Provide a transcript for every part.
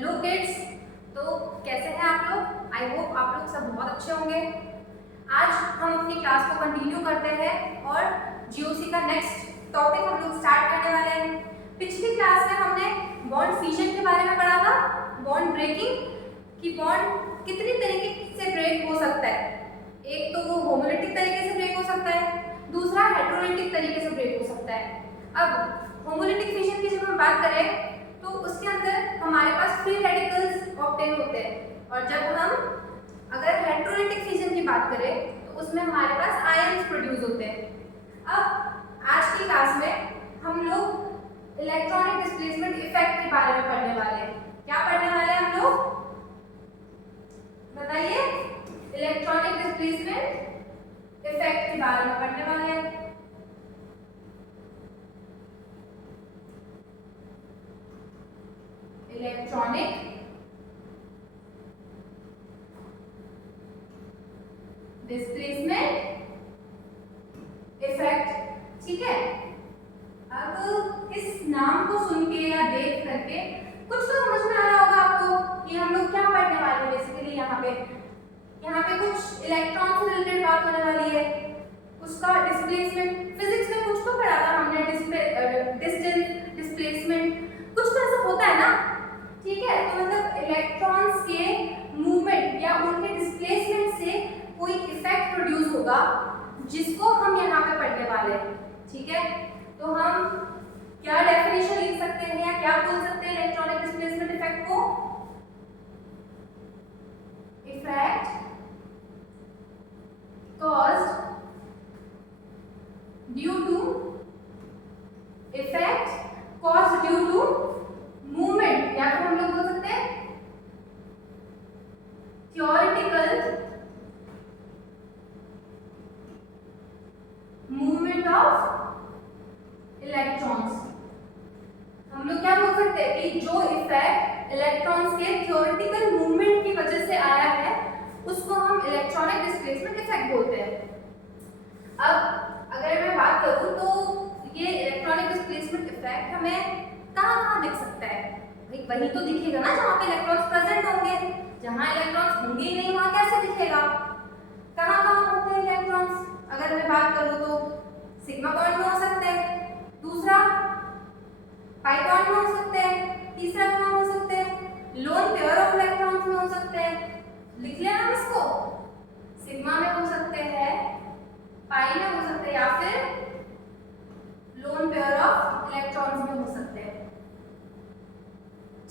Hello kids, तो कैसे हैं आप लोग? आई होप आप लोग सब बहुत अच्छे होंगे। आज हम अपनी क्लास को कंटिन्यू करते हैं और जीओसी का नेक्स्ट टॉपिक हम लोग स्टार्ट करने वाले हैं। पिछली क्लास में हमने बॉन्ड फिजन के बारे में पढ़ा था, बॉन्ड ब्रेकिंग, कि बॉन्ड कितनी तरीके से ब्रेक हो सकता है। एक तो वो होमोलिटिक तरीके से ब्रेक हो सकता है, दूसरा हेटेरोलिटिक तरीके से ब्रेक हो सकता है। अब होमोलिटिक फिजन की जब हम बात करें तो उसके अंदर हमारे पास फ्री रेडिकल्स ऑब्टेन होते हैं, और जब हम अगर हेटेरोलिटिक फिजन की बात करें तो उसमें हमारे पास आयंस प्रोड्यूस होते हैं। अब आज की क्लास में हम लोग इलेक्ट्रॉनिक डिस्प्लेसमेंट इफेक्ट के बारे में पढ़ने वाले हैं। क्या पढ़ने वाले हैं हम लोग? बताइए। इलेक्ट्रॉनिक डिस्प्लेसमेंट इफेक्ट के बारे में पढ़ने वाले हैं। इलेक्ट्रॉनिक डिस्प्लेसमेंट इफेक्ट, ठीक है। अब इस नाम को सुन के या देख करके कुछ तो समझ में आ रहा होगा आपको कि हम लोग क्या पढ़ने वाले हैं। बेसिकली यहाँ पे कुछ इलेक्ट्रॉन से रिलेटेड बात होने वाली है, उसका डिस्प्लेसमेंट। फिजिक्स में कुछ तो पढ़ा था हमने, डिस्टेंस, डिस्प्लेसमेंट, कुछ तो ऐसा होता है ना, ठीक है। तो मतलब इलेक्ट्रॉन्स के मूवमेंट या उनके डिस्प्लेसमेंट से कोई इफेक्ट प्रोड्यूस होगा जिसको हम यहाँ पे पढ़ने वाले हैं, ठीक है। तो हम क्या डेफिनेशन लिख सकते हैं या क्या बोल सकते हैं इलेक्ट्रॉनिक डिस्प्लेसमेंट इफेक्ट को? Effect caused due to effect caused due to movement, या फिर हम लोग बोल सकते हैं theoretical movement of electrons। हम लोग क्या बोल सकते हैं कि जो इफेक्ट इलेक्ट्रॉन्स के थियोरेटिकल मूवमेंट की वजह से आया है उसको हम इलेक्ट्रॉनिक डिस्प्लेसमेंट इफेक्ट बोलते हैं। अब अगर मैं बात करूं तो ये इलेक्ट्रॉनिक डिस्प्लेसमेंट इफेक्ट हमें कहाँ दिख सकता है? भाई वही तो दिखेगा ना जहाँ पे इलेक्ट्रॉन्स प्रेजेंट होंगे। जहाँ इलेक्ट्रॉन्स होंगे ही नहीं वहाँ कैसे दिखेगा? कहाँ होते हैं इलेक्ट्रॉन्स? अगर मैं बात करूं तो सिग्मा बॉन्ड में हो सकते हैं, दूसरा पाई बॉन्ड में हो सकते हैं, तीसरा कहाँ हो सकते हैं? लोन पेयर ऑफ इलेक्ट्रॉन्स में हो सकते हैं। लिख लेना इसको, सिग्मा में हो सकते हैं, पाई में हो सकते हैं, या फिर लोन पेयर ऑफ इलेक्ट्रॉन्स में हो सकते हैं।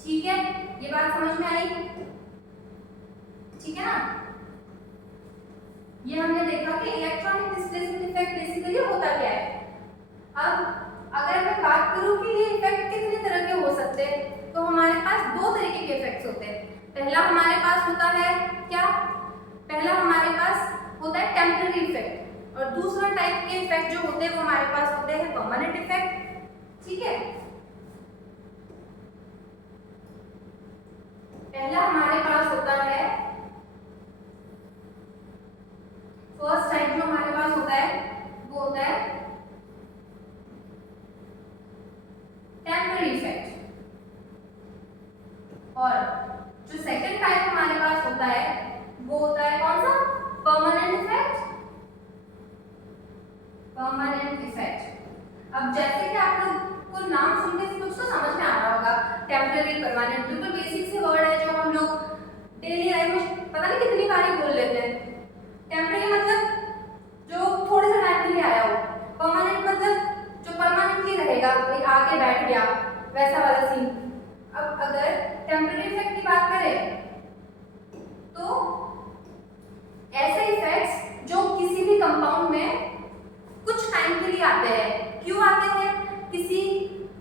ठीक है, ये बात समझ में आई? ठीक है ना। ये हमने देखा कि इलेक्ट्रॉनिक डिस्प्लेसमेंट इफेक्ट बेसिकली होता क्या है। अब अगर मैं बात करूं कि ये इफेक्ट कितने तरह के हो सकते हैं, तो हमारे पास दो तरीके के इफेक्ट्स होते हैं। पहला हमारे पास होता है क्या? पहला हमारे पास होता है टेम्पररी इफेक्ट, और दूसरा टाइप के इफेक्ट जो होते हैं वो हमारे पास होते हैं परमानेंट इफेक्ट, ठीक है। पहला हमारे पास होता है, फर्स्ट टाइप जो हमारे पास होता है वो होता है टेम्पररी इफेक्ट, और जो सेकंड टाइप हमारे पास होता है वो होता है कौन सा? Permanent effect. Permanent effect. अब जैसे कि आप लोग को नाम सुन के कुछ तो समझ में आ रहा होगा, टेम्पररी, परमानेंट, बिल्कुल बेसिक से वर्ड है जो हम लोग डेली लाइफ में पता नहीं कितनी बार बोल लेते हैं। टेम्पररी मतलब जो थोड़े से टाइम के लिए आया हो, परमानेंट मतलब जो परमानेंटली रहेगा, कोई आके बैठ गया, वैसा वाला सीन। अब अगर टेम्पररी इफेक्ट की बात करें तो ऐसे इफेक्ट्स जो किसी भी कंपाउंड में कुछ टाइम के लिए आते हैं। क्यों आते हैं? किसी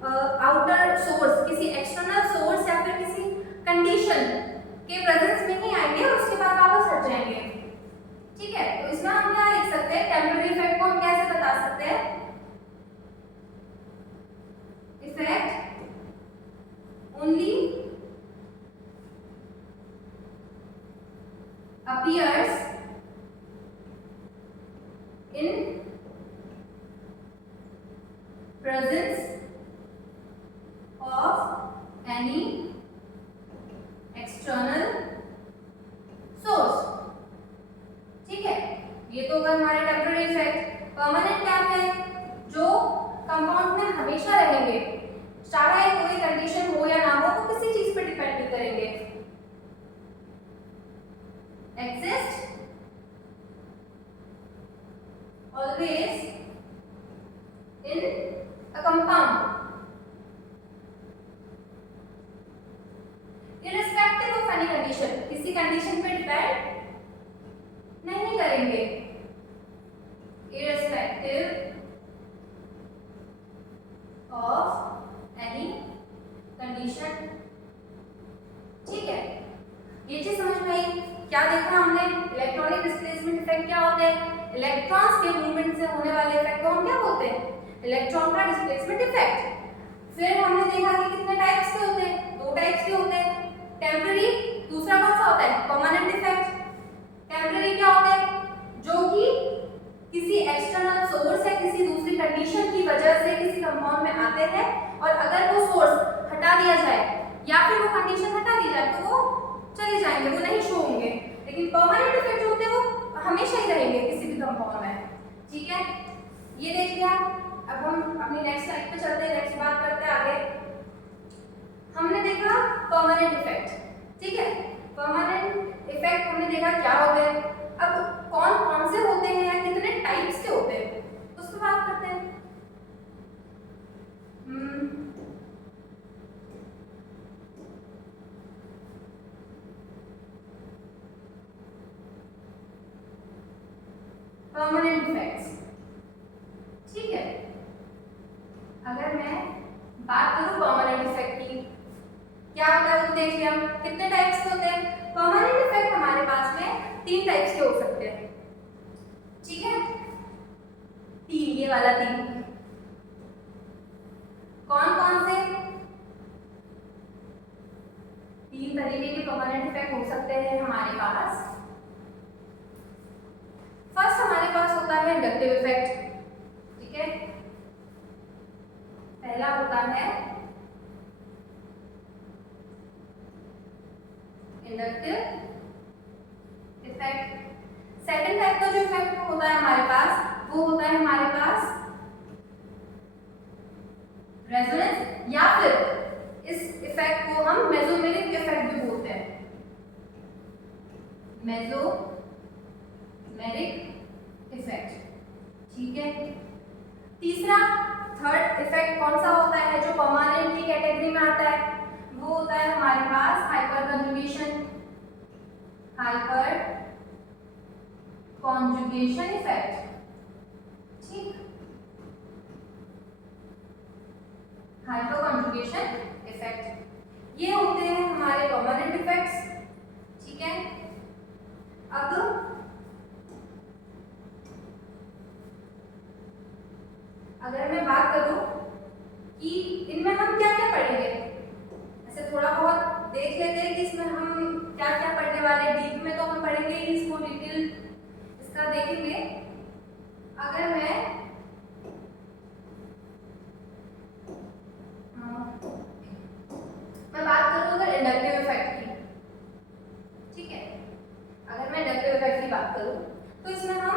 आउटर सोर्स, किसी एक्सटर्नल सोर्स या फिर किसी कंडीशन के प्रेजेंस में ही आएंगे और उसके बाद वापस हट जाएंगे, ठीक है। तो इसमें हम क्या लिख सकते हैं? टेम्पररी इफेक्ट को हम कैसे बता सकते हैं? Effect only appears in presence of any है हमारे टेम्पररी इफेक्ट। परमानेंट क्या है? जो कंपाउंड में हमेशा रहेंगे, चाहे कोई कंडीशन हो या ना हो, वो किसी चीज पे डिपेंड नहीं करेंगे। Exist always in a compound irrespective of any condition, किसी कंडीशन पे डिपेंड नहीं करेंगे। irrespective of any condition, ठीक है। ये चीज समझ में आई? क्या देखा हमने? इलेक्ट्रॉनिक डिस्प्लेसमेंट इफेक्ट क्या होते हैं? इलेक्ट्रॉन्स के मूवमेंट से होने वाले इफेक्ट को हम क्या बोलते हैं? इलेक्ट्रॉन का डिस्प्लेसमेंट इफेक्ट। फिर हमने देखा कि कितने टाइप्स के होते हैं? दो टाइप्स के होते हैं, टेम्पररी, दूसरा कौन सा होता है? Permanent effect. टेम्पररी क्या होते हैं? जो कि किसी एक्सटर्नल सोर्स या किसी दूसरी कंडीशन की वजह से किसी कंपाउंड में आते हैं, और अगर वो सोर्स हटा दिया जाए या फिर वो कंडीशन हटा दी जाए तो वो चले जाएंगे, वो नहीं शो होंगे। लेकिन परमानेंट इफेक्ट जो होते हैं वो हमेशा ही रहेंगे किसी भी कंपाउंड में, ठीक है। ये देख लिया। अब हम अपनी नेक्स्ट स्लाइड पे चलते हैं, नेक्स्ट बात करते हैं आगे। हमने देखा परमानेंट इफेक्ट, ठीक है। परमानेंट इफेक्ट हमने देखा क्या होते हैं। अब कौन कौन से होते हैं या कितने टाइप्स के होते हैं उस पर बात करते हैं। परमानेंट इफेक्ट्स, ठीक है। अगर मैं बात करूं परमानेंट इफेक्ट की, क्या होता है वो देख लिया। कितने टाइप्स के होते हैं? परमानेंट इफेक्ट हमारे पास में 3 टाइप्स के हो सकते हैं, ठीक है। 3, ये वाला 3। कौन कौन से? 3 तरीके के परमानेंट इफेक्ट हो सकते हैं हमारे पास। फर्स्ट हमारे पास होता है इंडक्टिव इफेक्ट, ठीक है। पहला होता है इंडक्टिव इफेक्ट। सेकंड टाइप का जो इफेक्ट होता है हमारे पास, वो होता है हमारे पास रेजोनेंस, या फिर इस इफेक्ट को हम मेसोमेरिक इफेक्ट भी बोलते हैं। मेसोमेरिक इफेक्ट, ठीक है। तीसरा, थर्ड इफेक्ट कौन सा होता है जो परमानेंट की कैटेगरी में आता है? वो होता है हमारे पास hyperconjugation, hyperconjugation effect, ठीक। हाइपर कॉन्जुगेशन इफेक्ट, ये होते हैं हमारे परमानेंट इफेक्ट्स, ठीक है। अब अगर मैं बात करूं कि इनमें हम क्या क्या पढ़ेंगे, ऐसे थोड़ा बहुत देख लेते हैं कि इसमें हम क्या क्या पढ़ने वाले हैं। डीप में तो हम पढ़ेंगे ही, इसको डिटेल इसका देखेंगे। अगर मैं बात करूं अगर इंडक्टिव इफेक्ट की, ठीक है। अगर मैं इंडक्टिव इफेक्ट की बात करूं तो इसमें हम,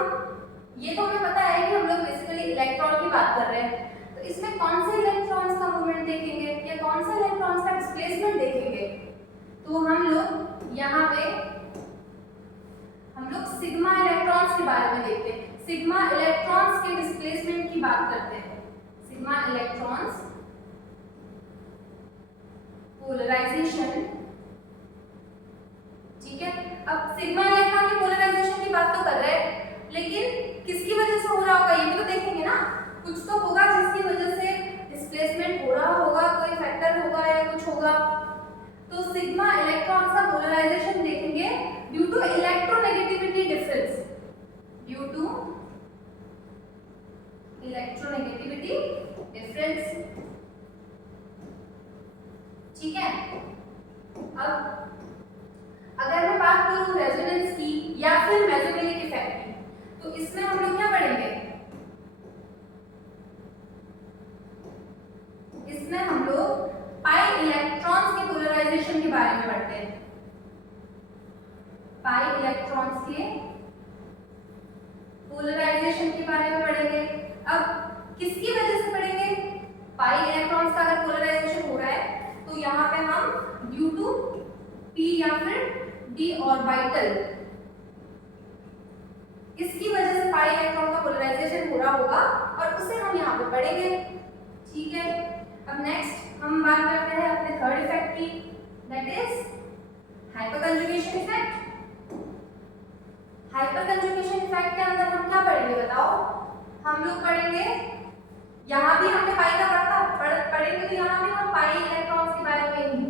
ये तो हमें पता है कि हम लोग बेसिकली इलेक्ट्रॉन की बात कर रहे हैं, तो इसमें कौन से इलेक्ट्रॉन्स का मूवमेंट देखेंगे या कौन से इलेक्ट्रॉन्स का डिस्प्लेसमेंट देखेंगे। तो हम लोग यहाँ पे सिग्मा इलेक्ट्रॉन्स के बारे में देखते हैं। सिग्मा इलेक्ट्रॉन्स के डिस्प्लेसमेंट की बात करते हैं। सिग्मा इलेक्ट्रॉन्स पोलराइजेशन, ठीक है। अब सिग्मा इलेक्ट्रॉन की पोलराइजेशन की बात तो कर रहे हैं, लेकिन किसकी वजह से हो रहा होगा ये भी तो देखेंगे ना। कुछ तो होगा जिसकी वजह से डिस्प्लेसमेंट हो रहा होगा, कोई फैक्टर होगा या कुछ होगा। तो सिग्मा इलेक्ट्रॉन्स का पोलराइजेशन देखेंगे due to electronegativity difference, due to electronegativity difference, ठीक है। अब अगर मैं बात करूं रेजोनेंस की या फिर मेसोमेरिक इफेक्ट की, तो इसमें हम लोग क्या पढ़ेंगे? इसमें हम लोग पाई इलेक्ट्रॉन्स के पोलराइजेशन के बारे में पढ़ते हैं। पाई इलेक्ट्रॉन्स के पोलराइजेशन के बारे में पढ़ेंगे। अब किसकी वजह से पढ़ेंगे? पाई इलेक्ट्रॉन्स का अगर पोलराइजेशन हो रहा है तो यहाँ पे हम ड्यू टू p या फिर d ऑर्बिटल, इसकी वजह से पाई इलेक्ट्रॉन का पोलराइजेशन हो रहा होगा और उसे हम यहाँ पे पढ़ेंगे। ठीक है, अब नेक्स्ट हम बात करते हैं अपने थर्ड इफेक्ट की, दैट इज हाइपरकंजुगेशन इफेक्ट। हाइपरकंजुगेशन इफेक्ट के अंदर हम क्या पढ़ेंगे बताओ? हम लोग पढ़ेंगे, यहाँ भी हमने पाई का पढ़ेंगे तो यहाँ भी हम पाई इलेक्ट्रॉन्स के बारे में ही,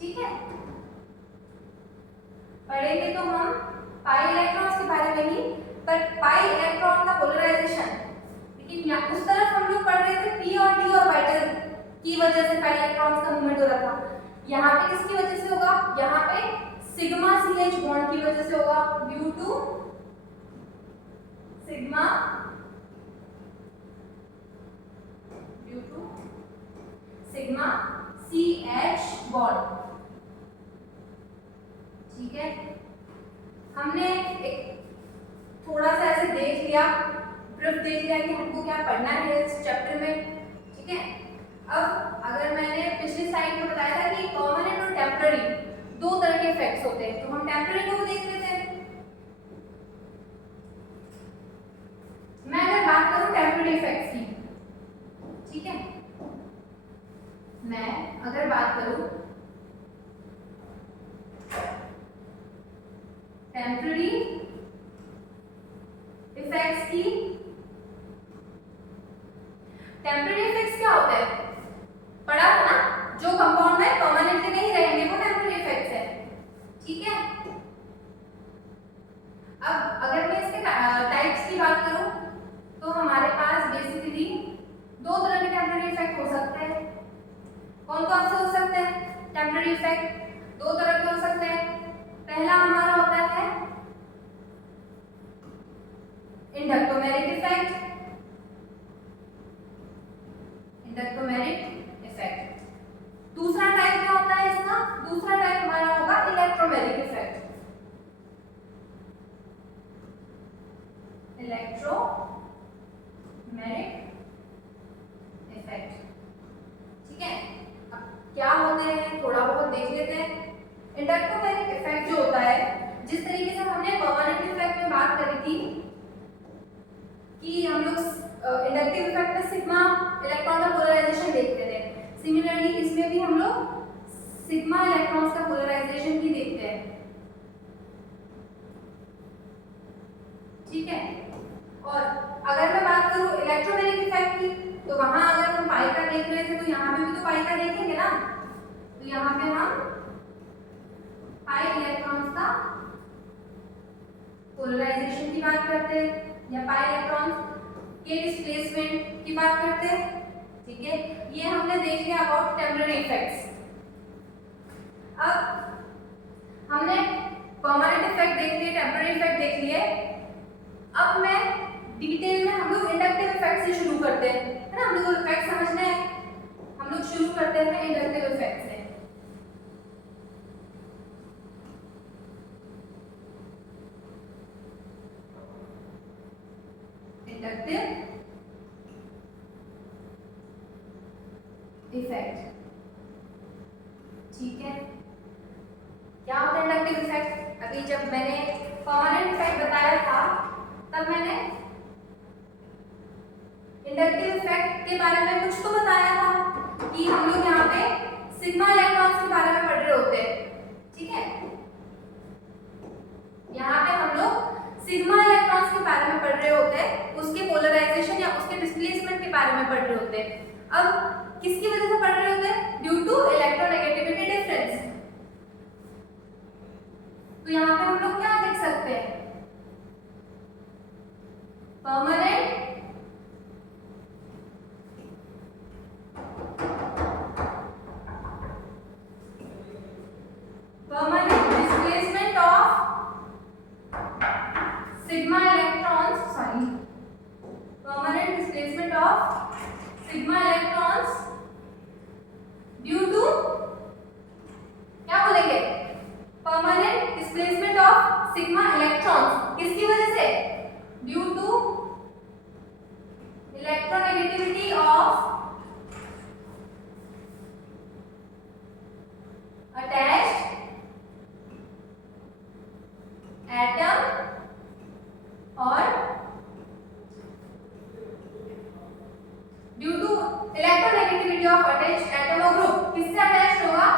ठीक है, पढ़ेंगे तो हम पाई इलेक्ट्रॉन्स के बारे में ही, पर पाई इलेक्ट्रॉन का पोलराइजेशन, लेकिन उस तरफ हम लोग पढ़ रहे थे p और d ऑर्बिटल की वजह से पाई इलेक्ट्रॉन्स का मूवमेंट हो रहा था। यहाँ पे किसकी वजह से होगा? यहाँ पे सिग्मा CH बॉन्ड की वजह से होगा, due to sigma CH bond. ठीक है, हमने एक थोड़ा सा ऐसे देख लिया, ब्रीफ देख लिया कि हमको क्या पढ़ना है इस चैप्टर में। ठीक है, अब अगर मैंने पिछली स्लाइड में बताया था कि परमानेंट और टेम्पररी दो तरह के इफेक्ट्स होते हैं, तो हम टेम्पररी को देख लेते हैं। मैं अगर बात करूं टेम्पररी इफेक्ट्स की, ठीक है, मैं अगर बात करूं टेम्पररी इफेक्ट्स की, टेम्पररी इफेक्ट्स क्या होते हैं? पढ़ा था ना, जो कंपाउंड में परमानेंटली नहीं रहेंगे वो टेम्पररी इफेक्ट्स है। ठीक है, अब अगर मैं इसके टाइप्स की बात करूं तो हमारे पास बेसिकली दो तरह के टेम्पररी इफेक्ट हो सकते हैं। कौन कौन से हो सकते हैं टेम्पररी इफेक्ट? दो तरह के हो सकते हैं। पहला हमारा होता है इंडक्टोमेरिक इफेक्ट, इंडक्टोमेरिक इफेक्ट। दूसरा टाइप क्या होता है इसका? दूसरा टाइप हमारा होगा इलेक्ट्रोमेरिक इफेक्ट, इलेक्ट्रोमेरिक इफेक्ट। ठीक है, अब क्या होते हैं थोड़ा बहुत देख लेते हैं। इंडक्टोमेरिक इफेक्ट जो होता है, जिस तरीके से हमने परमानेंट इफेक्ट में बात करी थी कि हम लोग इंडक्टिव इफेक्ट में सिग्मा इलेक्ट्रॉन का पोलराइजेशन देखते थे, सिमिलरली इसमें भी हम लोग सिग्मा इलेक्ट्रॉन्स का पोलराइजेशन ही देखते हैं। ठीक है, और अगर मैं बात करूं इलेक्ट्रोमेरिक इफेक्ट की, तो वहां अगर हम पाई का देख रहे थे तो यहाँ पे भी तो पाई का देखेंगे ना, तो यहाँ पे हम पाई इलेक्ट्रॉन्स का पोलराइजेशन की बात करते हैं या पाई इलेक्ट्रॉन्स के डिस्प्लेसमेंट की बात करते हैं। ठीक है, ये हमने देख लिया अबाउट टेम्पररी इफेक्ट्स। अब हमने परमानेंट इफेक्ट देख लिए, टेम्पररी इफेक्ट देख लिए। अब मैं डिटेल में हम लोग इंडक्टिव इफेक्ट से शुरू करते हैं, है ना, हम लोग इफेक्ट समझने हैं, हम लोग शुरू करते हैं इंडक्टिव इफेक्ट से। इंडक्टिव इफेक्ट, ठीक है, क्या होता है इंडक्टिव इफेक्ट? अभी जब मैंने परमानेंट इफेक्ट बताया था तब मैंने इंडक्टिव इफेक्ट के बारे में कुछ तो बताया था कि हम लोग यहाँ पे सिग्मा इलेक्ट्रॉन्स के बारे में पढ़ रहे होते हैं। ठीक है, यहाँ पे हम लोग सिग्मा इलेक्ट्रॉन्स के बारे में पढ़ रहे होते हैं, उसके पोलराइजेशन या उसके डिस्प्लेसमेंट के बारे में पढ़ रहे होते हैं। अब किसकी वजह से पढ़ रहे होते हैं? Due to electronegativity difference. तो यहाँ पे हम लोग क्या देख सकते हैं? Permanent displacement of sigma electrons, permanent displacement of sigma electrons due to, क्या बोलेंगे? Permanent displacement of sigma electrons, किसकी वजह से? Due to electronegativity of attached atom और due to electronegativity of attached atom और ग्रुप, किससे अटैच्ड होगा?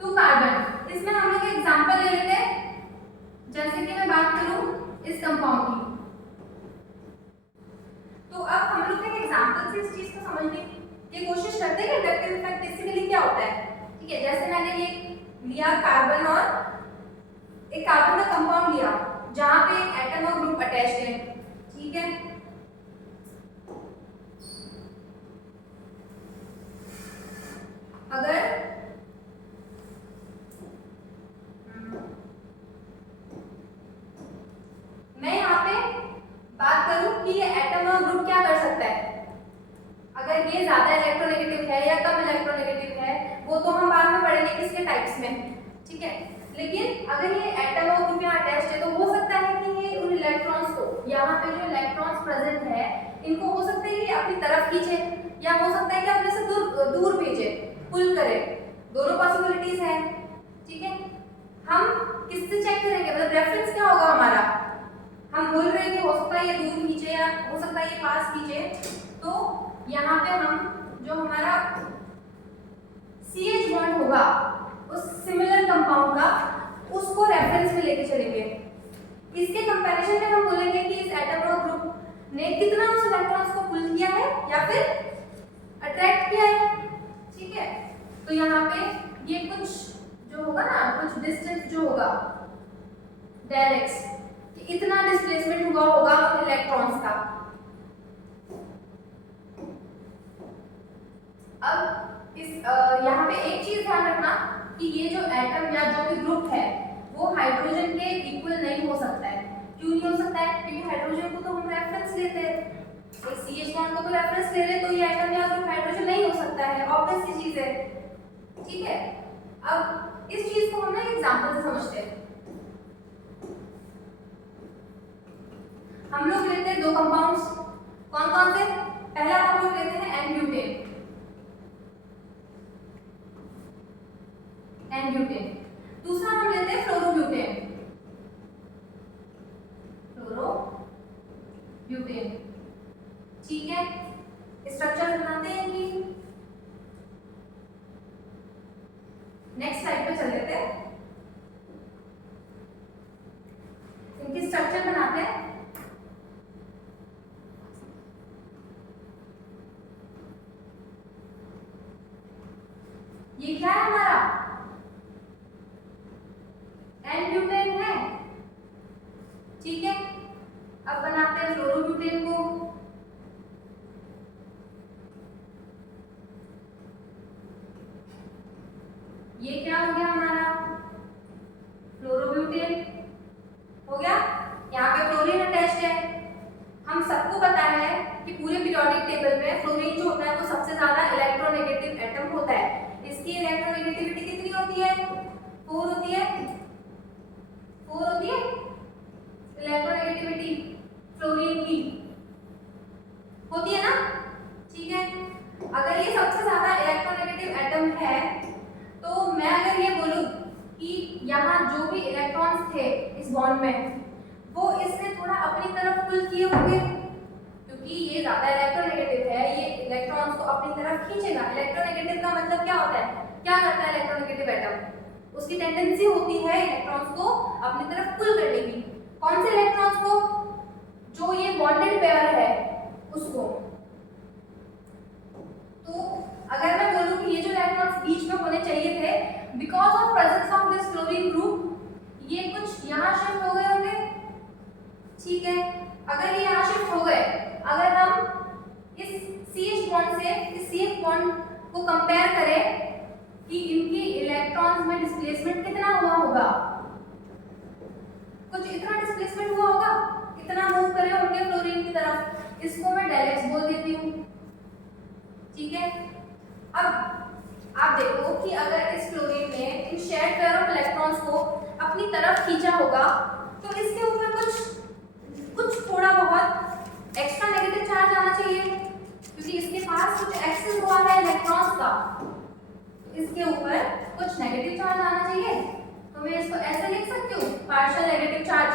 To carbon. इसमें हम लोग एग्जांपल ले लेते हैं, जैसे कि मैं बात करूं इस कंपाउंड की, तो अब हम लोग एक एग्जांपल से इस चीज को समझने की कोशिश करते हैं कि इंडक्टिव इफेक्ट बेसिकली क्या होता है। ठीक है, जैसे मैंने ये लिया कार्बन और एक कार्बन का कंपाउंड लिया जहां पे एक एटम और ग्रुप अटैच्ड है। ठीक है, अगर मैं यहाँ पे बात करूं कि ये एटम और ग्रुप क्या कर सकता है, अगर ये ज्यादा इलेक्ट्रोनेगेटिव है या कम इलेक्ट्रोनेगेटिव है वो तो हम बाद में पढ़ेंगे किसके टाइप्स में। ठीक है, लेकिन अगर ये एटम और ग्रुप यहाँ अटैच्ड है तो हो सकता है कि ये उन इलेक्ट्रॉन्स को, यहाँ पे जो इलेक्ट्रॉन्स प्रेजेंट है इनको हो सकता है कि अपनी तरफ खींचे या हो सकता है कि अपने से दूर भेजे, पुल करे, दोनों पॉसिबिलिटीज है। ठीक है, हम किससे चेक करेंगे, मतलब रेफरेंस क्या होगा हमारा? हम बोल रहे हैं कि हो सकता है ये दूर खींचे या हो सकता है ये पास खींचे, तो यहाँ पे हम जो हमारा CH बॉन्ड होगा उस सिमिलर कंपाउंड का, उसको रेफरेंस में लेके चलेंगे। इसके कंपैरिजन में हम बोलेंगे कि इस एटम और ग्रुप ने कितना उस इलेक्ट्रॉन्स को पुल किया है या फिर अट्रैक्ट किया है। ठीक है, तो यहाँ पे ये कुछ जो होगा ना, कुछ डिस्टेंस जो होगा डेल एक्स, इतना डिस्प्लेसमेंट हुआ होगा उन इलेक्ट्रॉन्स का। अब इस यहाँ पे एक चीज ध्यान रखना कि ये जो एटम या जो भी ग्रुप है वो हाइड्रोजन के इक्वल नहीं हो सकता है। क्यों नहीं हो सकता है? क्योंकि हाइड्रोजन को तो हम रेफरेंस लेते हैं, एक CH बॉन्ड को तो रेफरेंस ले रहे, तो ये एटम या ग्रुप हाइड्रोजन नहीं हो सकता है, ऑब्वियस सी चीज है। ठीक है, अब इस चीज को हम ना एग्जांपल से समझते हैं। हम लोग लेते हैं दो कंपाउंड्स, कौन कौन से? पहला हम लोग लेते हैं एन-ब्यूटेन, एन-ब्यूटेन। दूसरा हम लेते हैं फ्लोरोब्यूटेन, फ्लोरोब्यूटेन। ठीक है, स्ट्रक्चर बनाते हैं कि नेक्स्ट स्लाइड पे चल लेते हैं, इनकी स्ट्रक्चर बनाते हैं। ये क्या है हमारा? एन-ब्यूटेन है। ठीक है, अब बनाते हैं फ्लोरोब्यूटेन को। ये क्या हो गया हमारा? फ्लोरोब्यूटेन हो गया। यहाँ पे फ्लोरीन अटैच्ड है। हम सबको पता है कि पूरे पीरियोडिक टेबल में फ्लोरीन जो होता है वो सबसे ज्यादा इलेक्ट्रोनेगेटिव एटम होता है। इसकी इलेक्ट्रोनेगेटिविटी कितनी होती है? 4 होती है, 4 होती है इलेक्ट्रोनेगेटिविटी फ्लोरीन की, होती है ना? ठीक है, अगर ये सबसे ज्यादा इलेक्ट्रोनेगेटिव एटम है तो मैं अगर ये बोलूं कि यहाँ जो भी इलेक्ट्रॉन्स थे इस बॉन्ड में वो इसने थोड़ा अपनी तरफ पुल किए होंगे, क्योंकि ये ज्यादा इलेक्ट्रोनेगेटिव है, ये इलेक्ट्रॉन्स को अपनी तरफ खींचेगा। इलेक्ट्रोनेगेटिव का मतलब क्या होता है? क्या करता है इलेक्ट्रोनेगेटिव एटम? उसकी टेंडेंसी होती है इलेक्ट्रॉन्स को अपनी तरफ पुल करने की। कौन से इलेक्ट्रॉन्स को? जो ये बॉन्डेड पेयर है उसको। तो अगर मैं बोलूं कि ये जो इलेक्ट्रॉन्स बीच में होने चाहिए थे, because of presence of this chlorine group ये कुछ यहाँ शिफ्ट हो गए होंगे। ठीक है, अगर ये यहाँ शिफ्ट हो गए, अगर हम इस CH बॉन्ड से इस CH बॉन्ड को कंपेयर करें कि इनकी इलेक्ट्रॉन्स में डिस्प्लेसमेंट कितना हुआ होगा, कुछ इतना डिस्प्लेसमेंट हुआ होगा, इतना मूव करे होंगे फ्लोरीन की तरफ। इसको मैं डेल एक्स बोल देती हूँ। ठीक है, अब आप देखो कि अगर इस फ्लोरीन ने इन शेयर्ड पेयर ऑफ इलेक्ट्रॉन्स को अपनी तरफ खींचा होगा तो इसके ऊपर कुछ थोड़ा बहुत एक्स्ट्रा नेगेटिव चार्ज आना चाहिए, क्योंकि इसके पास कुछ एक्सेस हुआ है इलेक्ट्रॉन्स का, तो इसके ऊपर कुछ नेगेटिव चार्ज आना चाहिए। तो मैं इसको ऐसे लिख सकती हूँ, पार्शियल नेगेटिव चार्ज।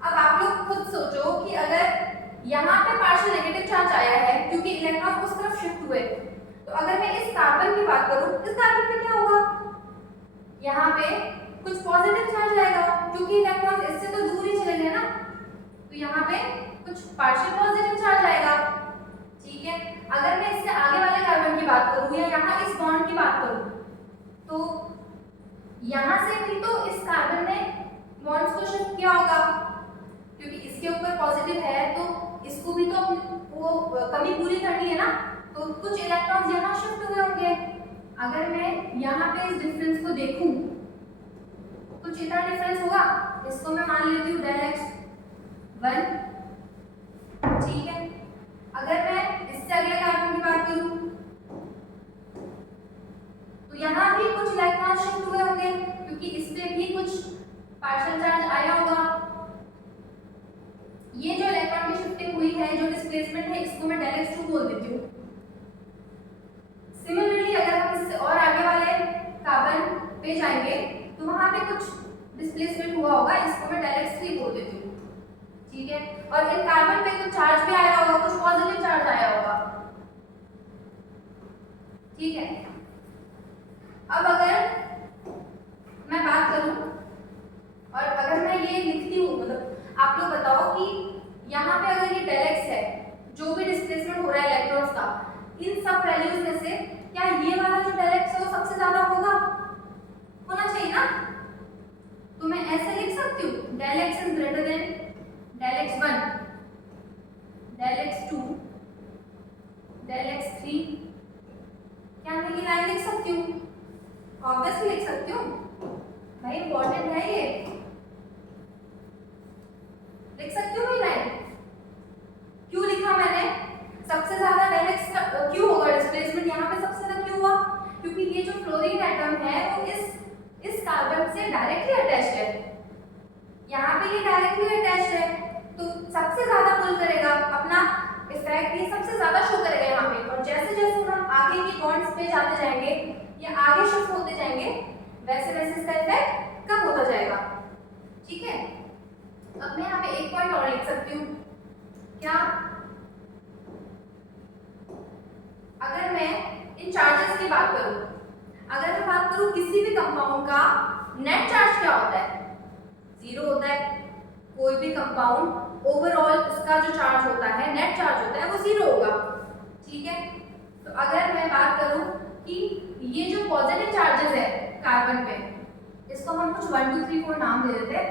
अब आप लोग खुद सोचो कि अगर यहाँ पे पार्शियल नेगेटिव चार्ज आया है क्योंकि इलेक्ट्रॉन उस तरफ शिफ्ट हुए, तो अगर मैं इस कार्बन की बात करूँ, इस कार्बन पे क्या होगा, यहाँ पे कुछ पॉजिटिव चार्ज आएगा क्योंकि इलेक्ट्रॉन इससे तो दूर ही चले गए ना, तो यहाँ पे कुछ पार्शियल पॉजिटिव चार्ज आएगा। ठीक है, अगर मैं इससे आगे वाले कार्बन की बात करूँ या यहाँ इस बॉन्ड की बात करूँ, तो यहाँ से भी तो इस कार्बन ने बॉन्ड्स को शिफ्ट किया होगा, क्योंकि इसके ऊपर पॉजिटिव है तो इसको भी तो वो कमी पूरी करनी है ना, तो कुछ इलेक्ट्रॉन्स यहाँ शिफ्ट हुए होंगे। अगर मैं यहाँ पे इस डिफरेंस को देखूं, कुछ इतना डिफरेंस होगा, इसको मैं मान लेती हूँ del x 1। ठीक है, अगर मैं इससे अगले कार्बन की बात करूं, तो यहाँ भी कुछ इलेक्ट्रॉन शिफ्ट हुए होंगे क्योंकि इस पे भी कुछ पार्शियल चार्ज आया होगा। ये जो इलेक्ट्रॉन की शिफ्टिंग हुई है, जो डिस्प्लेसमेंट है, इसको मैं del x 2 बोल देती हूँ। सिमिलरली अगर हम इससे और आगे वाले कार्बन पे जाएंगे तो वहां पे कुछ डिस्प्लेसमेंट हुआ होगा, इसको मैं del x 3 बोल देती हूँ। ठीक है, और इन कार्बन पे कुछ चार्ज भी आया होगा, कुछ पॉजिटिव चार्ज आया होगा। ठीक है, अब अगर मैं बात करूं और अगर मैं ये लिखती हूँ, मतलब आप लोग बताओ कि यहाँ पे अगर ये del x है, जो भी डिस्प्लेसमेंट हो रहा है इलेक्ट्रॉन्स का, इन सब वैल्यूज में से क्या ये वाला जो del x है वो सबसे ज्यादा होगा, होना चाहिए ना। तो मैं ऐसे लिख सकती हूँ del x is greater than del x 1, del x 2, del x 3। क्या मैं ये लाइन लिख सकती हूँ? ऑब्वियसली लिख सकती हूँ भाई, इंपॉर्टेंट है ये, लिख सकती हूँ भाई लाइन। क्यों लिखा मैंने? सबसे ज्यादा del x क्यों होगा डिस्प्लेसमेंट यहाँ पे, सबसे ज्यादा क्यों हुआ? क्योंकि ये जो फ्लोरीन एटम है वो इस कार्बन से डायरेक्टली अटैच्ड है, यहाँ पे ये डायरेक्टली अटैच्ड है, तो सबसे ज्यादा पुल करेगा अपना इफेक्ट, ये सबसे ज्यादा शो करेगा यहाँ पे। और जैसे जैसे हम आगे की बॉन्ड्स पे जाते जाएंगे या आगे शिफ्ट होते जाएंगे, वैसे वैसे इसका इफेक्ट कम होता जाएगा। ठीक है, अब मैं यहाँ पे एक पॉइंट और लिख सकती हूँ, क्या? अगर मैं इन चार्जेस की बात करूँ, अगर मैं बात करूँ किसी भी कंपाउंड का नेट चार्ज क्या होता है? 0 होता है। कोई भी कंपाउंड ओवरऑल उसका जो चार्ज होता है, नेट चार्ज होता है, वो 0 होगा। ठीक है, तो अगर मैं बात करूँ कि ये जो पॉजिटिव चार्जेस है कार्बन पे, इसको हम कुछ 1 2 3 4 नाम दे देते हैं।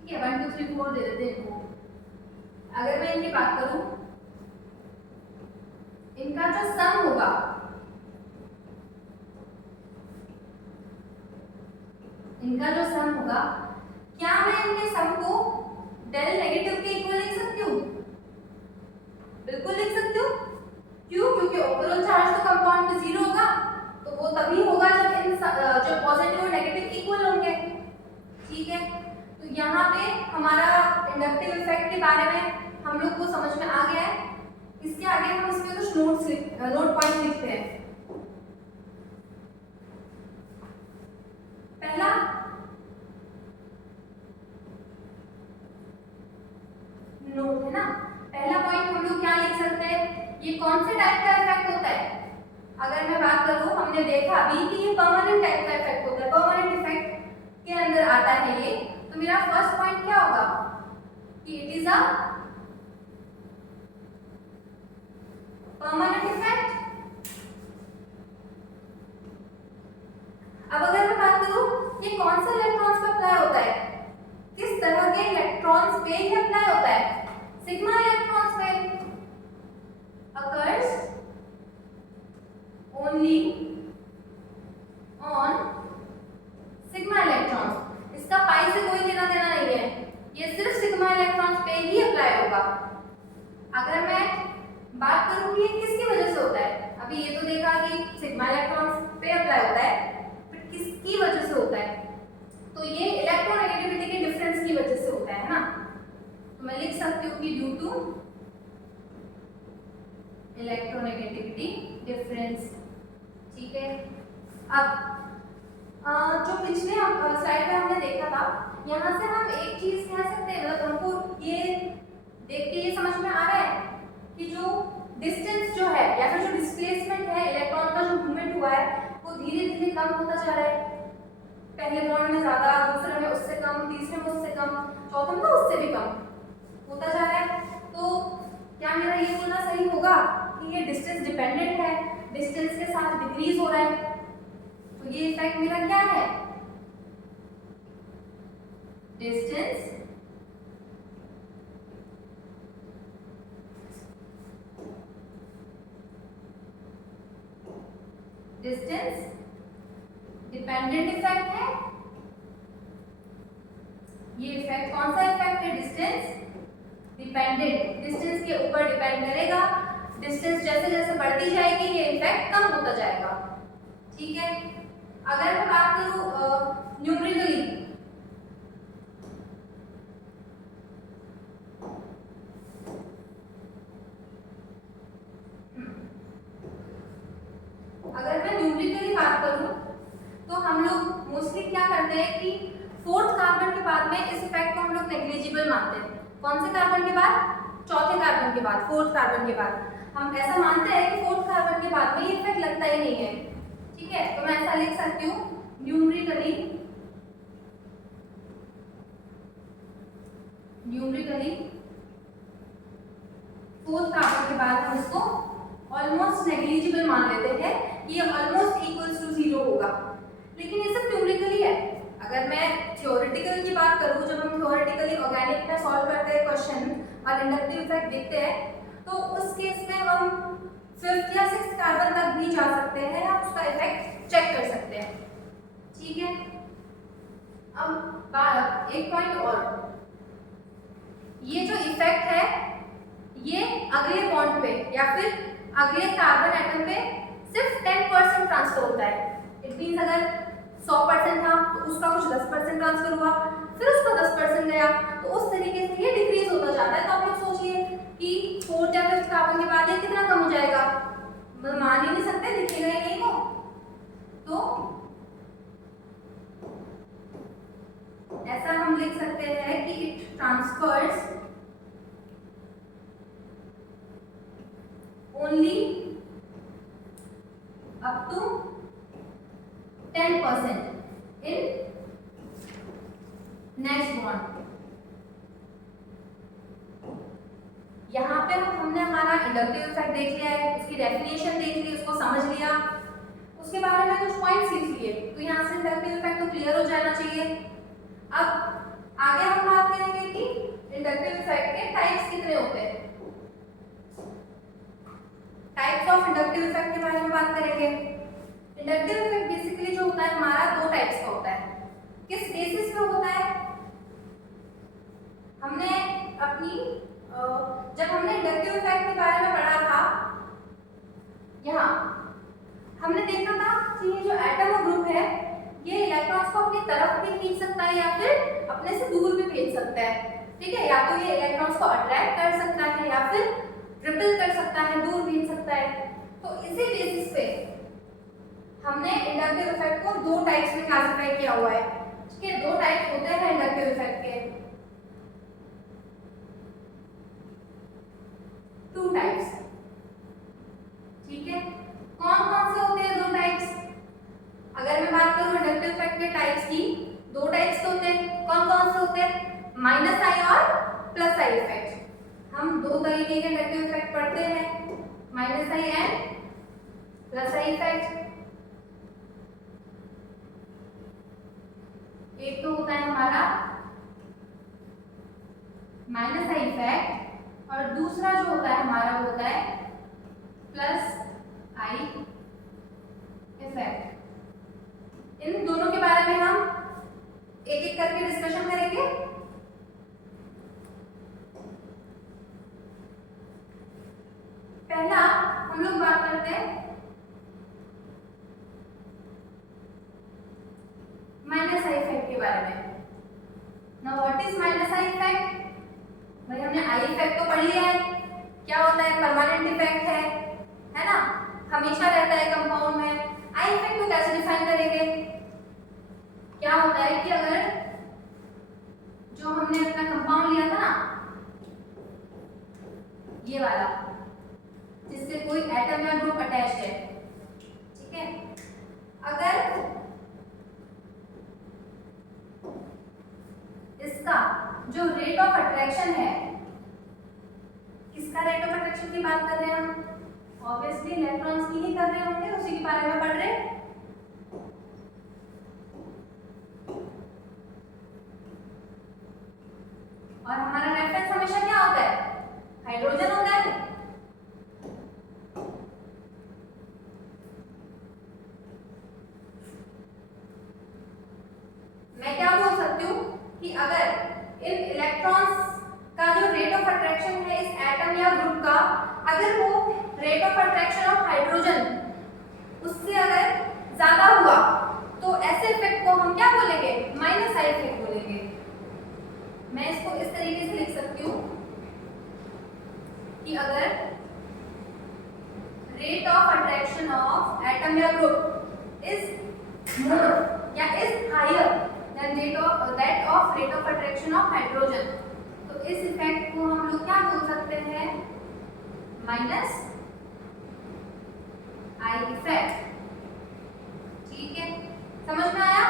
ठीक है, 1 2 3 4 दे देते हैं इनको। अगर मैं इनकी बात करूं, इनका जो सम होगा, क्या मैं इनके सम को del नेगेटिव के इक्वल लिख सकती हूँ? बिल्कुल लिख सकती हूँ। क्यों? क्योंकि ओवरऑल चार्ज तो कंपाउंड पे 0 होगा, तो वो तभी होगा जब इन जो पॉजिटिव और नेगेटिव इक्वल होंगे। ठीक है, तो यहाँ पे हमारा इंडक्टिव इफेक्ट के बारे में हम लोग को समझ में आ गया है। इसके आगे हम इसमें कुछ नोट पॉइंट लिखते हैं। पहला, नोट है ना, पहला पॉइंट हम लोग क्या लिख सकते हैं? ये कौन से टाइप का इफेक्ट होता है? अगर मैं बात करूं, हमने देखा अभी कि ये परमानेंट टाइप का इफेक्ट होता है, परमानेंट इफेक्ट के अंदर आता है ये। तो मेरा फर्स्ट पॉइंट क्या होगा कि it is a permanent effect. अब अगर मैं बात करूं, ये कौन से इलेक्ट्रॉन्स पे अप्लाई होता है, किस तरह के इलेक्ट्रॉन्स पे ये अप्लाई होता है? सिग्मा इलेक्ट्रॉन्स पे। occurs only on sigma electrons. इसका पाई से कोई लेना देना नहीं है, ये सिर्फ सिग्मा इलेक्ट्रॉन्स पे ही अप्लाई होगा। अगर मैं बात करूं कि ये किसकी वजह से होता है, अभी ये तो देखा कि सिग्मा इलेक्ट्रॉन्स पे अप्लाई होता है, फिर किसकी वजह से होता है? तो ये इलेक्ट्रोनेगेटिविटी के डिफरेंस की वजह मैं लिख सकती हूँ कि ड्यू टू इलेक्ट्रोनेगेटिविटी डिफरेंस। ठीक है, अब जो पिछले स्लाइड में हमने देखा था, यहाँ से हम एक चीज कह सकते हैं, मतलब हमको ये देख के ये समझ में आ रहा है कि जो डिस्टेंस जो है या फिर जो डिस्प्लेसमेंट है, इलेक्ट्रॉन का जो मूवमेंट हुआ है वो धीरे धीरे कम होता जा रहा है। पहले बॉन्ड में ज्यादा, दूसरे में उससे कम, तीसरे में उससे कम, चौथे में उससे भी कम होता जा रहा है। तो क्या मेरा ये बोलना सही होगा कि ये डिस्टेंस डिपेंडेंट है, डिस्टेंस के साथ डिक्रीज हो रहा है? तो ये इफेक्ट मेरा क्या है? डिस्टेंस डिपेंडेंट इफेक्ट है। ये इफेक्ट कौन सा इफेक्ट है? डिस्टेंस डिपेंडेंट, डिस्टेंस के ऊपर डिपेंड करेगा। डिस्टेंस जैसे जैसे बढ़ती जाएगी ये इफेक्ट कम होता जाएगा। ठीक है, अगर मैं बात करूं न्यूमेरिकली, अगर मैं न्यूमेरिकली बात करूं तो हम लोग मोस्टली क्या करते हैं कि फोर्थ कार्बन के बाद में इस इफेक्ट को हम लोग नेग्लिजिबल मानते हैं। कौन से कार्बन के बाद? चौथे कार्बन के बाद, फोर्थ कार्बन के बाद हम ऐसा मानते हैं कि फोर्थ कार्बन के बाद में ये इफेक्ट लगता ही नहीं है। ठीक है, तो मैं ऐसा लिख सकती हूँ न्यूमेरिकली फोर्थ कार्बन के बाद हम इसको ऑलमोस्ट नेग्लिजिबल मान लेते हैं कि ये ऑलमोस्ट इक्वल्स टू 0 होगा। लेकिन ये सब न्यूमेरिकली है। अगर मैं थ्योरेटिकल की बात करूं, जब हम थ्योरेटिकली ऑर्गेनिक में सॉल्व करते हैं क्वेश्चन और इंडक्टिव इफेक्ट देखते हैं, तो उस केस में हम फिफ्थ या सिक्स्थ कार्बन तक भी जा सकते हैं, आप उसका इफेक्ट चेक कर सकते हैं। ठीक है, अब एक पॉइंट और, ये जो इफेक्ट है ये अगले बॉन्ड पे या फिर अगले कार्बन एटम पे सिर्फ 10% ट्रांसफर होता है। इट मींस अगर 100% था तो उसका कुछ 10% ट्रांसफर हुआ, फिर उसका 10% गया, तो उस तरीके से ये डिक्रीज होता जाता है। तो आप लोग सोचिए कि फोर्थ या फिफ्थ कार्बन के बाद ये कितना कम हो जाएगा, मान ही नहीं सकते, दिखेगा ही नहीं वो। तो ऐसा हम लिख सकते हैं कि it transfers only up to 10% in next bond. यहाँ पे हमने हमारा इंडक्टिव इफेक्ट देख लिया है, उसकी डेफिनेशन देख ली, उसको समझ लिया, उसके बारे में कुछ पॉइंट्स लिख लिए, तो यहाँ से इंडक्टिव इफेक्ट तो क्लियर हो जाना चाहिए। अब आगे हम बात करेंगे कि इंडक्टिव इफेक्ट के टाइप्स कितने होते हैं। टाइप्स ऑफ इंडक्टिव इफेक्ट के बारे में बात करेंगे। इंडक्टिव इफेक्ट बेसिकली जो होता है हमारा दो टाइप्स का होता है। किस बेसिस पे होता है? हमने अपनी जब हमने इंडक्टिव इफेक्ट के बारे में पढ़ा था, यहाँ हमने देखा था कि ये जो एटम और ग्रुप है ये इलेक्ट्रॉन्स को अपनी तरफ भी खींच सकता है या फिर अपने से दूर भी भेज सकता है। ठीक है, या तो ये इलेक्ट्रॉन्स को अट्रैक्ट कर सकता है या फिर रिपेल कर सकता है, दूर भेज सकता है। तो इसी बेसिस पे हमने इंडक्टिव इफेक्ट को दो टाइप्स में क्लासिफाई किया हुआ है। ठीक है, दो टाइप्स होते हैं इंडक्टिव इफेक्ट के, टू टाइप्स। ठीक है, कौन कौन से होते हैं दो टाइप्स? अगर मैं बात करूं इंडक्टिव इफेक्ट के टाइप्स की, दो टाइप्स के होते हैं। कौन कौन से होते हैं? माइनस आई और प्लस आई इफेक्ट। हम दो तरीके के इंडक्टिव इफेक्ट पढ़ते हैं, minus I and plus I effect. एक तो होता है हमारा माइनस आई इफेक्ट और दूसरा जो होता है हमारा वो होता है प्लस आई इफेक्ट। इन दोनों के बारे में हम एक एक करके डिस्कशन करेंगे। पहला हम लोग बात करते हैं माइनस आई इफेक्ट के बारे में। Now what is minus I effect? भाई हमने आई इफेक्ट तो पढ़ लिया है, क्या होता है, परमानेंट इफेक्ट है ना, हमेशा रहता है कंपाउंड में। आई इफेक्ट को कैसे डिफाइन करेंगे, क्या होता है कि अगर जो हमने अपना कंपाउंड लिया था ना, ये वाला जिससे कोई एटम या ग्रुप अटैच है, ठीक है, अगर इसका जो रेट ऑफ अट्रैक्शन है, किसका रेट ऑफ अट्रैक्शन की बात कर रहे हैं हम, ऑब्वियसली इलेक्ट्रॉन्स की ही कर रहे होंगे, उसी के बारे में पढ़ रहे हैं। और हमारा रेफरेंस हमेशा क्या होता है, हाइड्रोजन होता है। मैं क्या बोल सकती हूँ कि अगर इन इलेक्ट्रॉन्स का जो रेट ऑफ अट्रैक्शन है इस एटम या ग्रुप का, अगर वो rate of attraction of hydrogen उससे अगर ज्यादा हुआ तो ऐसे इफेक्ट को हम क्या बोलेंगे, माइनस आई इफेक्ट बोलेंगे। मैं इसको इस तरीके से लिख सकती हूँ कि अगर rate of attraction of atom या ग्रुप इज मोर या is higher than rate of attraction of hydrogen, तो इस इफेक्ट को हम लोग क्या बोल सकते हैं, माइनस आई इफेक्ट। ठीक है, समझ में आया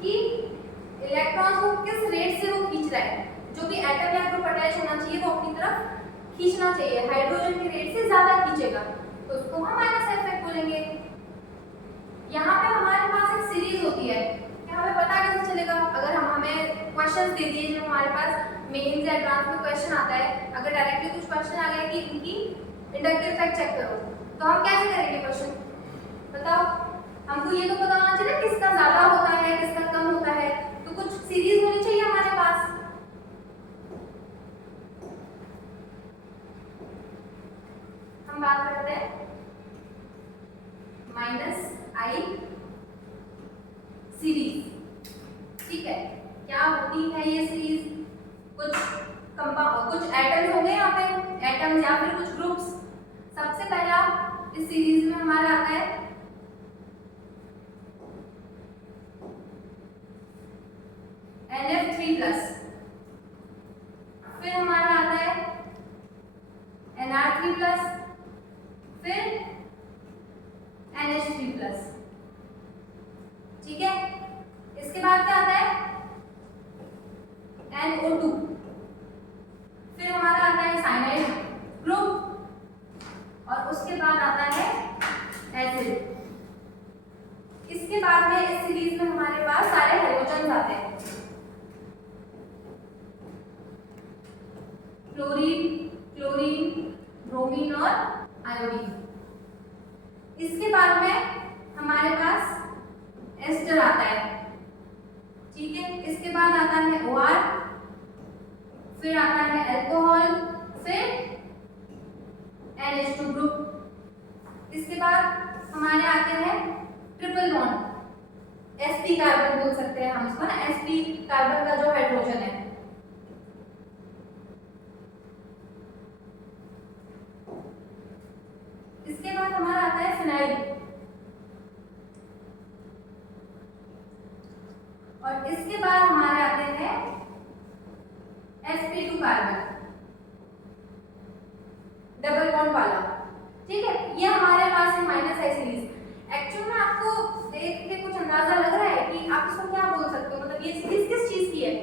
कि इलेक्ट्रॉन्स को किस रेट से वो खींच रहा है, जो भी एटम या ग्रुप अटैच होना चाहिए वो अपनी तरफ खींचना चाहिए, हाइड्रोजन के रेट से ज्यादा खींचेगा तो उसको हम माइनस इफेक्ट बोलेंगे। यहाँ पे हमारे पास एक सीरीज होती है, क्या हमें पता कैसे चलेगा, अगर हमें क्वेश्चंस दे दिए, जब हमारे पास मेंस या एडवांस में क्वेश्चन आता है, अगर डायरेक्टली कुछ क्वेश्चन आ गया कि इनकी इंडक्टिव इफेक्ट चेक करो, तो हम कैसे करेंगे क्वेश्चन, बताओ, हमको ये तो पता होना चाहिए किसका ज्यादा होता है किसका कम होता है, तो कुछ सीरीज होनी चाहिए हमारे पास। हम बात करते हैं माइनस आई सीरीज। ठीक है, क्या होती है ये सीरीज, कुछ एटम्स होंगे यहाँ पे, एटम्स या फिर कुछ ग्रुप्स। सबसे पहला इस सीरीज में हमारा आता है NF3+, फिर हमारा आता है NR3+, फिर NH3+। ठीक है, इसके बाद क्या आता है NO2, फिर हमारा आता है साइनाइड ग्रुप, और उसके बाद आता है एसिड। इसके बाद में इस सीरीज में हमारे पास सारे हाइड्रोजन आते हैं, फ्लोरीन, क्लोरीन, ब्रोमीन और आयोडीन। इसके बाद में हमारे पास एस्टर आता है। ठीक है, इसके बाद आता है OR, फिर आता है अल्कोहल, फिर NH2 ग्रुप। इसके बाद हमारे आते हैं ट्रिपल बॉन्ड, sp कार्बन बोल सकते हैं हम इसको ना, sp कार्बन का जो हाइड्रोजन है। इसके बाद हमारा आता है फिनाइल, और इसके बाद हमारे आते हैं sp2 कार्बन, डबल बॉन्ड वाला। ठीक है, ये हमारे पास है माइनस आई सीरीज। एक्चुअल में आपको देख के कुछ अंदाजा लग रहा है कि आप इसको क्या बोल सकते हो, मतलब ये सीरीज किस चीज की है,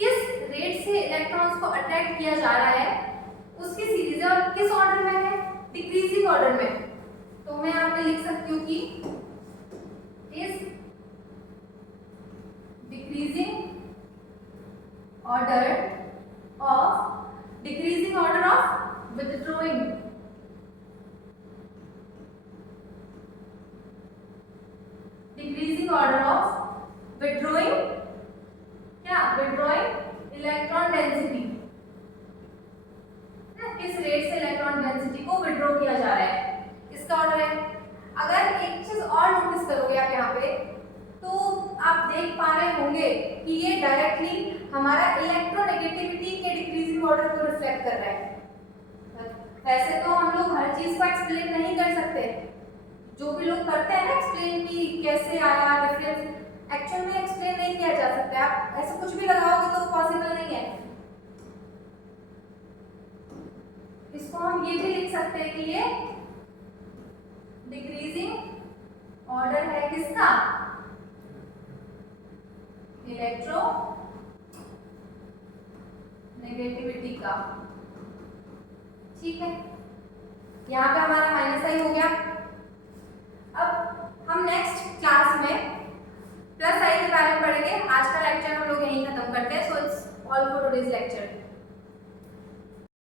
किस रेट से इलेक्ट्रॉन्स को अट्रैक्ट किया जा रहा है उसकी सीरीज है, और किस ऑर्डर में है, डिक्रीजिंग ऑर्डर में। तो मैं यहाँ पे लिख सकती हूँ कि इस decreasing order of withdrawing, decreasing order of withdrawing, क्या withdrawing इलेक्ट्रॉन डेंसिटी, किस रेट से इलेक्ट्रॉन डेंसिटी को विड्रॉ किया जा रहा है, इसका ऑर्डर है। अगर एक चीज और नोटिस करोगे आप यहाँ पे, तो आप देख पा रहे होंगे कि ये डायरेक्टली हमारा इलेक्ट्रोनेगेटिविटी के डिक्रीजिंग ऑर्डर को रिफ्लेक्ट कर रहा है। वैसे तो हम लोग हर चीज को एक्सप्लेन नहीं कर सकते, जो भी लोग करते हैं ना एक्सप्लेन कि कैसे आया डिफरेंस, एक्चुअल में एक्सप्लेन नहीं किया जा सकता। आप ऐसे कुछ भी लगाओगे तो पॉसिबल नहीं है। इसको हम ये भी लिख सकते हैं कि ये डिक्रीजिंग ऑर्डर है किसका, इलेक्ट्रो नेगेटिविटी का। ठीक है, यहाँ पे हमारा माइनस आई हो गया। अब हम नेक्स्ट क्लास में प्लस आई के बारे में पढ़ेंगे। आज का लेक्चर हम लोग यहीं खत्म करते हैं। So it's all for today's lecture.